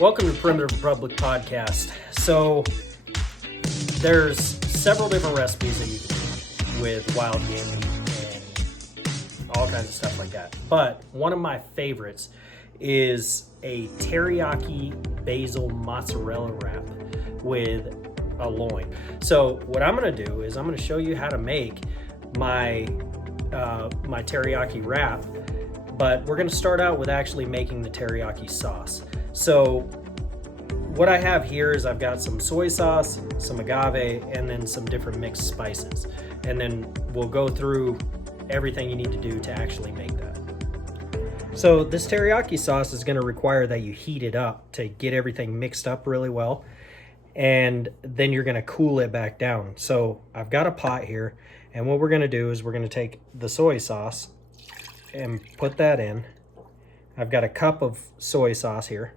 Welcome to Primitive Republic Podcast. So there's several different recipes that you can do with wild game meat and all kinds of stuff like that. But one of my favorites is a teriyaki basil mozzarella wrap with a loin. So what I'm going to do is I'm going to show you how to make my my teriyaki wrap, but we're going to start out with actually making the teriyaki sauce. So what I have here is I've got some soy sauce, some agave, and then some different mixed spices. And then we'll go through everything you need to do to actually make that. So this teriyaki sauce is going to require that you heat it up to get everything mixed up really well. And then you're going to cool it back down. So I've got a pot here, and what we're going to do is we're going to take the soy sauce and put that in. I've got a cup of soy sauce here.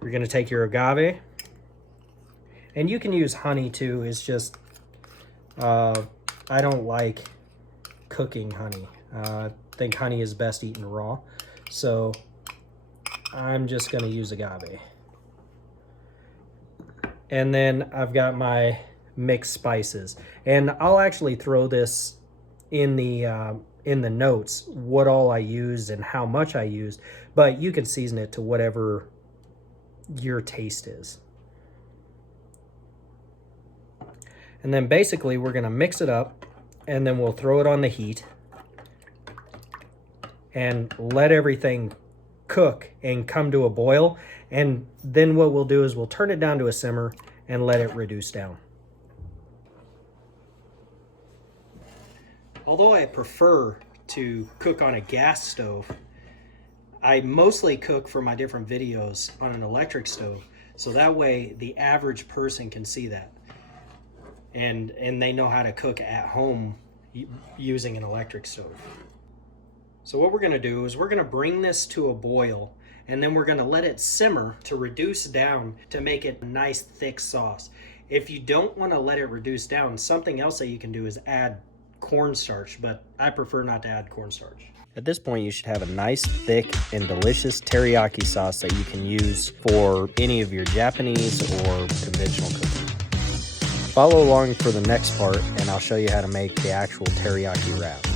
You're going to take your agave, and you can use honey too. It's just I don't like cooking honey. I think honey is best eaten raw, so I'm just going to use agave. And then I've got my mixed spices, and I'll actually throw this in the notes what all I used and how much I used, but you can season it to whatever your taste is. And then basically we're going to mix it up, and then we'll throw it on the heat and let everything cook and come to a boil. And then what we'll do is we'll turn it down to a simmer and let it reduce down. Although I prefer to cook on a gas stove, I mostly cook for my different videos on an electric stove, so that way the average person can see that, and they know how to cook at home using an electric stove. So what we're going to do is we're going to bring this to a boil, and then we're going to let it simmer to reduce down to make it a nice thick sauce. If you don't want to let it reduce down, something else that you can do is add cornstarch, but I prefer not to add cornstarch. At this point, you should have a nice, thick, and delicious teriyaki sauce that you can use for any of your Japanese or conventional cooking. Follow along for the next part, and I'll show you how to make the actual teriyaki wrap.